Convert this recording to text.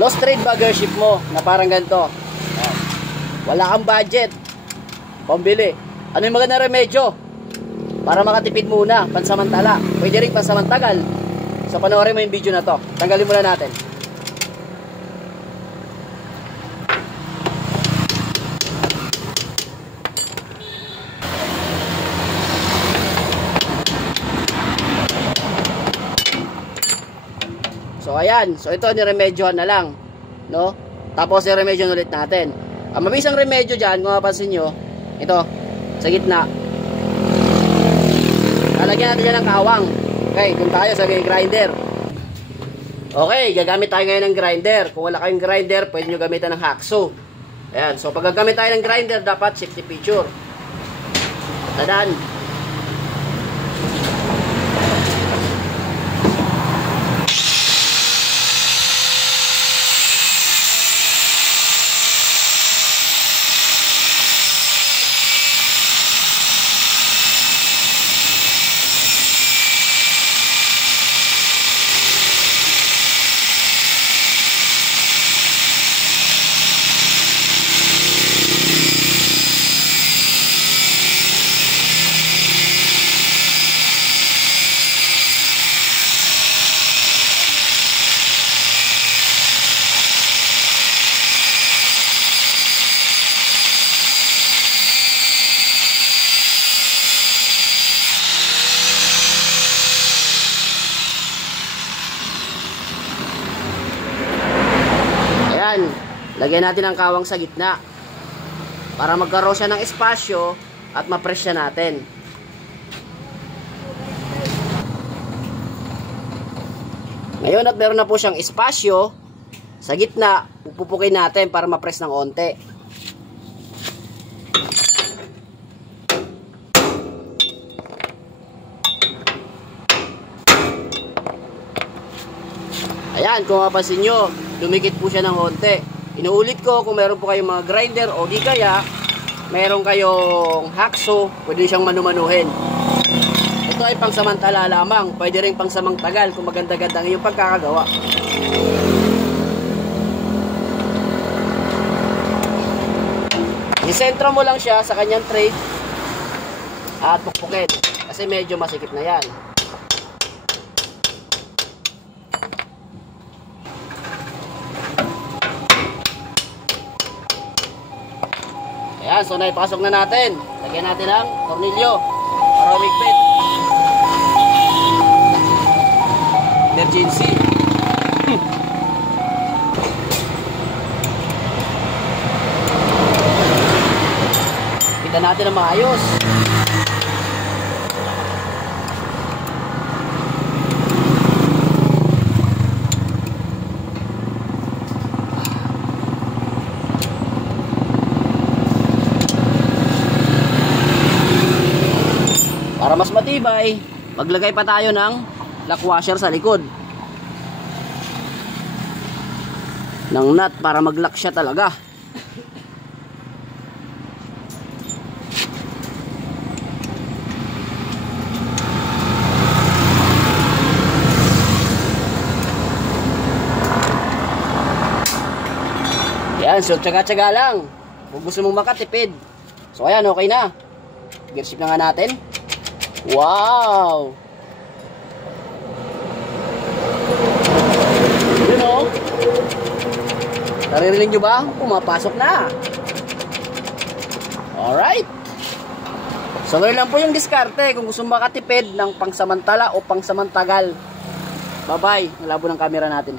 Lost trade baggership mo na parang ganito. Wala kang budget pambili. Ano yung magandang remedyo para makatipid muna pansamantala? Pwede rin pansamantagal. So panoorin mo yung video na to. Tanggalin muna natin. So ayan, so ito niremedyohan na lang, no? Tapos i-remedyohan ulit natin. Ang mabisang remedyo dyan, kung mapapansin nyo, ito, sa gitna. Lalagyan natin dyan ng kawang. Okay, kung tayo sa grinder. Okay, gagamit tayo ngayon ng grinder. Kung wala kayong grinder, pwede nyo gamitan ng hacksaw. Ayan, so pag gagamit tayo ng grinder, dapat safety feature. Tadaan. Lagyan natin ang kawang sa gitna para magkaroon siya ng espasyo at ma-press siya natin. Ngayon at meron na po siyang espasyo sa gitna, pupupukin natin para ma-press ng onte. Ayan, kung mapapansin nyo, dumikit po siya ng onte. Inuulit ko, kung meron po kayong mga grinder o di kaya meron kayong hacksaw, pwede siyang manumanuhin. Ito ay pangsamantala lamang, pwede rin pangsamangtagal kung maganda-ganda ang iyong pagkakagawa. Isentro mo lang siya sa kanyang tray at pukpukin kasi medyo masikip na yan. Ayan, so naipasok na natin. Lagyan natin ang tornilyo para umigpit. Emergency. Kita natin ang maayos. Para mas matibay, maglagay pa tayo ng lock washer sa likod ng nut para mag-lock siya talaga. Yan, so tsaga-tsaga lang kung gusto mong makatipid. So ayan, okay na. Gearshift na nga natin. Wow! Yun o. Naririnig nyo ba? Pumapasok na. Alright. So ngayon lang po yung diskarte kung gusto makatipid ng pangsamantala o pangsamantagal. Bye bye. Malabo ng camera natin.